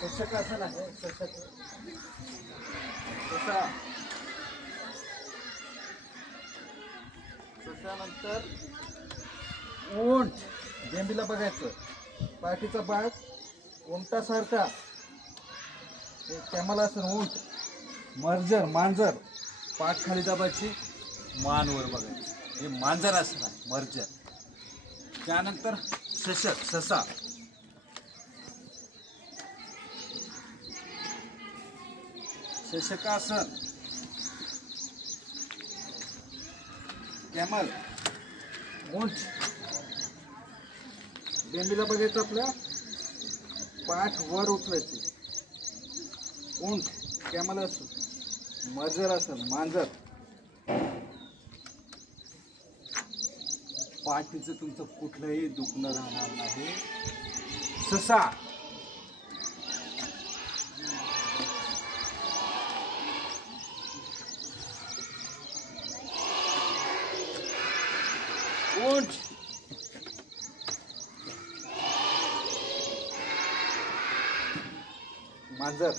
शशकासन आहे. शशक ससा. सशानंतर उंट. बेंबीला बघायचं पाठीचा भाग उंटासारखा. कॅमलासन उंट. मर्जर मांजर. पाठ खाली दाबायची, मान वर बघायची. हे मांजर आसन आहे, मर्जर. त्यानंतर शशक ससा. शशकासन. कॅमल उंट. बेंबीला बघायचं आपल्या पाठ वर उचलायची. उंट. कॅमल असन. मर्जर असन मांजर. पाठीचं तुमचं कुठलंही दुखणं राहणार नाही. ससा. उंट. मांजर.